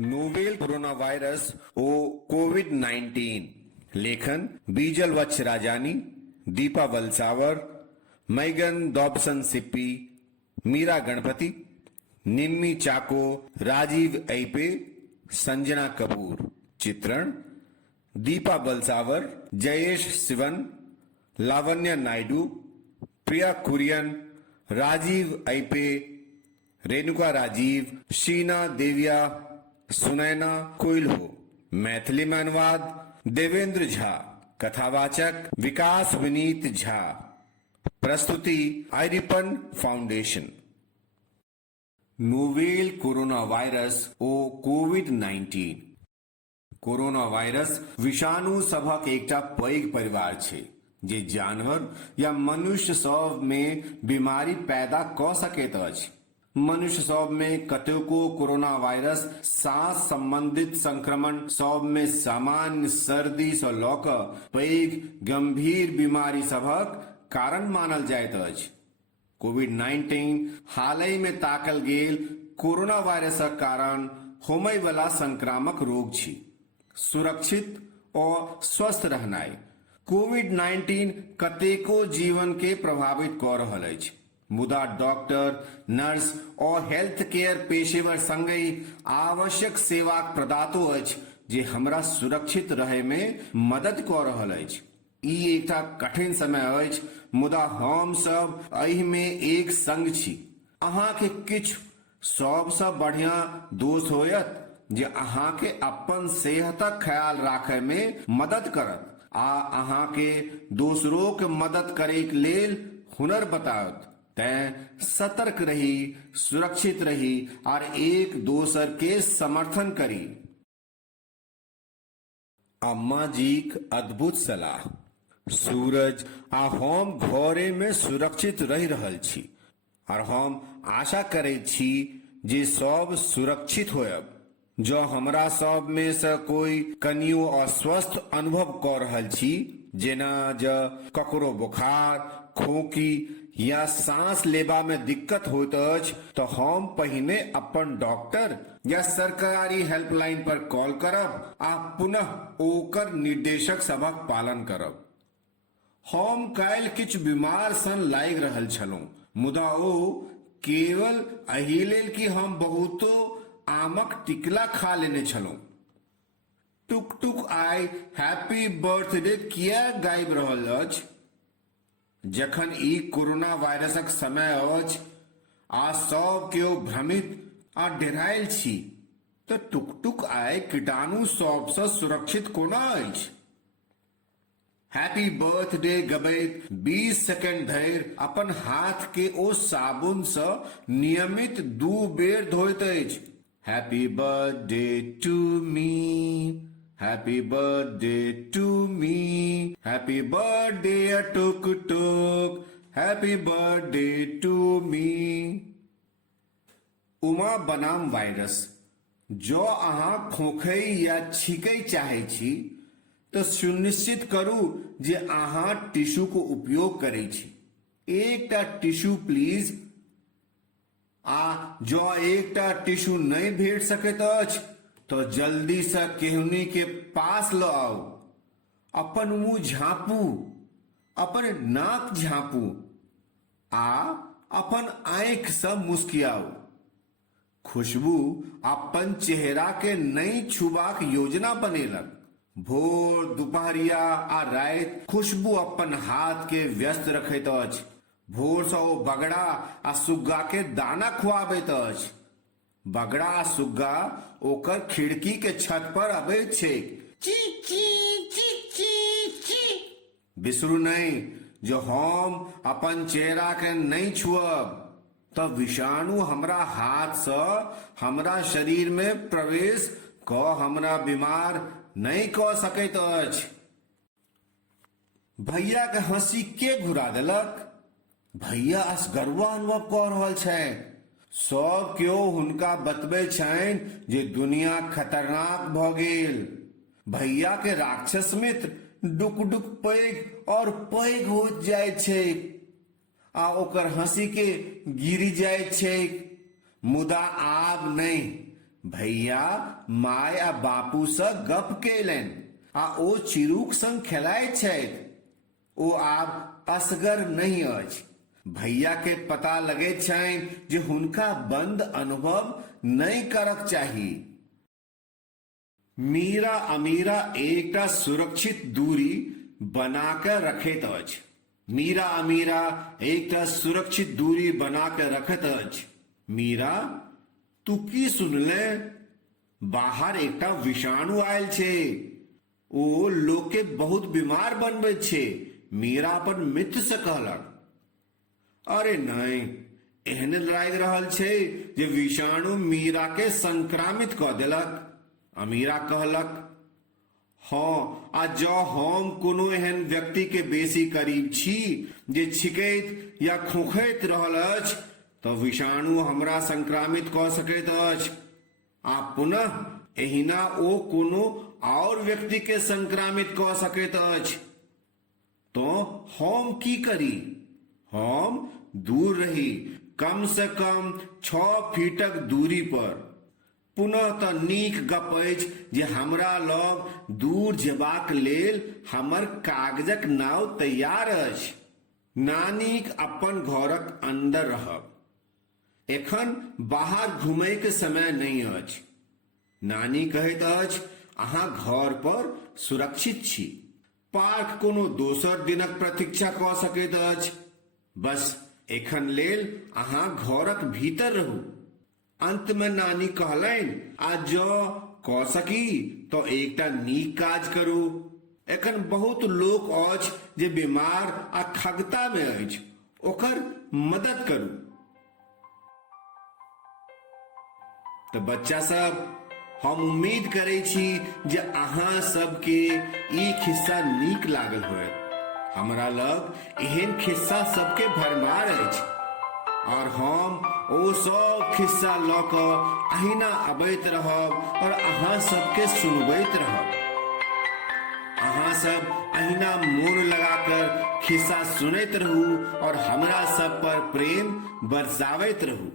Novel corona virus ओ कोविड-19 लेखन बीजल वत्स Rajani, Deepa वलसावर, मैगन Dobson Sippy, Meera Ganpati, निम्मी चाको, राजीव ऐपे, संजना कपूर। चित्रण दीपा वलसावर, जयेश सिवन, लावण्य नायडू, प्रिया कुरियन, राजीव ऐपे, रेणुका राजीव, शीना देविया, सुनैना कोइल्हो। मैथिली में अनुवाद देवेंद्र झा। कथावाचक विकास विनीत झा। प्रस्तुति आइरिपन फाउंडेशन। नोवेल कोरोना वायरस ओ कोविड-19 कोरोना वायरस विषाणु सभक एकटा पैघ परिवार छै जे जानवर या मनुष्य सब में बीमारी पैदा क सकैत अछि। मनुष्य सब में कतेको कोरोना वायरस सांस संबंधित संक्रमण सब में सामान्य सर्दी से लऽ कऽ पैघ गंभीर बीमारी सभक कारण मानल जाइत अछि। कोविड-19 हालहि में ताकल गेल कोरोना वायरसक कारण होमय वाला संक्रामक रोग छी। सुरक्षित और स्वस्थ रहनाइ कोविड-19 कतेको जीवन के प्रभावित कऽ रहल अछि, मुदा डॉक्टर, नर्स और हेल्थ केयर पेशेवर संगहि आवश्यक सेवाक प्रदातो अछि जे हमरा सुरक्षित रहै में मदद कऽ रहल अछि। ई एकटा कठिन समय अछि, मुदा हम सब एहि में एक संग छी। अहाँ के किछु सबसँ बढ़िया दोस्त होयत जे अहाँ के अपन सेहतक ख्याल राखै में मदद करत आ अहाँ के दोसरों के मदद करे के लेल हुनर बताओत। तैं सतर्क रही, सुरक्षित रही और एक दोसर के समर्थन करी। अम्मा जीक अद्भुत सलाह। सूरज आ हम घरे में सुरक्षित रहि रहल छी और हम आशा करैत छी जे सब सुरक्षित होयब। जो हमरा सब में से कोई कनियो अस्वस्थ अनुभव कर रहल छी, जेना ज ककरो बुखार, खोखी या सांस लेबा में दिक्कत होइत अछि, तो हम पहिने अपन डॉक्टर या सरकारी हेल्पलाइन पर कॉल करब आ पुनः ओकर निर्देशक सभक पालन करब। हम काल्हि किछु बीमार सन लागि रहल छलहुँ, मुदा ओ केवल एहि लेल कि हम बहुतो आमक टिकला खा लेने छलहुँ। टुक टुक आइ हैप्पी बर्थडे किया गाबि रहल अछि जखन ई कोरोना वायरसक समय अछि आ सब केओ भ्रमित आ डेरायल छी, तऽ टुक टुक आइ कीटाणु सबसँ सुरक्षित कोना अछि। हैप्पी बर्थडे गबैत 20 सेकेंड धरि अपन हाथ के ओ साबुन सँ नियमित 2 बेर धोइत अछि। Happy birthday to me, happy birthday to me, happy birthday टुक टुक, happy birthday to me. Uma बनाम वायरस। जो अहाँ खोखै या छीकै चाहै छी तो सुनिश्चित करू जे अहाँ टिश्यू को उपयोग करै छी। एकटा टिश्यू प्लीज। आ जो एकटा टिश्यू नहीं भेट सकैत अछि तो जल्दी से केहुनी के पास ल आउ। अपन मुंह झाँपू, अपन नाक झाँपू आ अपन आँखि से मुस्कियाउ। खुशबू अपन चेहरा के नहीं छुबाक योजना बनेलक। भोर, दुपहरिया आ राति खुशबू अपन हाथ के व्यस्त रखैत अछि। भोर से ओ बगड़ा आ सुग्गा के दाना खुआबैत अछि। बगड़ा आ सुग्गा ओकर खिड़की के छत पर अबैत छै। ची ची ची ची ची। बिसरू नहीं, जो हम अपन चेहरा के नहीं छुअब तो विषाणु हमरा हाथ से हमरा शरीर में प्रवेश क हमरा बीमार नहीं क सकैत अछि। भैया के हंसी के घुरा देलक? भैया असगरुआ अनुभव कऽ रहल छै। सब केओ हुनका बतबै छनि जे दुनिया खतरनाक भऽ गेल। भैया के राक्षस मित्र डुक डुक पैघ और पैघ होइत जाइत छै। आ ओकर हंसी के गिरी जाय छै, मुदा आब नहीं। भैया माय आ बापू से गप केलनि आ ओ चिरूक संग खेलाइत छथि। ओ आब असगर नहीं अछि। भैया के पता लगैत छनि जे हुनका बंद अनुभव नहीं करक चाही। मीरा अमीरा एकटा सुरक्षित दूरी बना के रखैत अछि। मीरा अमीरा एकटा सुरक्षित दूरी बना के रखैत अछि। मीरा, तू की सुनले? बाहर एकटा विषाणु आयल छै। ओ लोग के बहुत बीमार बनबे छै, मीरा अपन मित्र से कहलक। अरे नहीं, एहन लागि रहल छै जे विषाणु मीरा के संक्रामित कऽ देलक। अमीरा कहलक, हाँ, आ जँ हम कोनो एहन व्यक्ति के बेसी करीब छी जे छिकैत या खोखैत रहल अछि तऽ विषाणु हमरा संक्रामित कऽ सकैत अछि, आ पुनः एहिना ओ कोनो और व्यक्ति के संक्रामित कऽ सकैत अछि। तो हम की करी? हम दूर रही, कम से कम 6 फीटक दूरी पर। पुनः तऽ नीक गप अछि जे हमरा लग दूर जेबाक लेल हमर कागजक नाव तैयार अछि। नानीक अपन घरक अंदर रहब। एखन बाहर घुमय के समय नहीं अछि। नानी कहैत अछि, अहाँ घर पर सुरक्षित छी। पार्क कोनो दोसर दिनक प्रतीक्षा कऽ सकैत अछि। बस एखन लेल अहाँ घरक भीतर रहू। अंत में नानी कहलनि, आ जँ कऽ सकी तो एकटा नीक काज करू। एखन बहुत लोक अछि जे बीमार आ खगता में अछि, ओकर मदद करू। तो बच्चा सब, हम उम्मीद करै छी जे अहाँ सबके ई खिस्सा नीक लागल होयत। हमरा लग एहन खिस्सा सबके भरमार अछि, और हम ओ सब खिस्सा लऽ कऽ अहिना अबैत रहब और अहाँ सबके सुनबैत रहब। अहाँ सब अहिना मोन लगाकर खिस्सा सुनैत रहू और हमरा सब पर प्रेम बरसावैत रहू।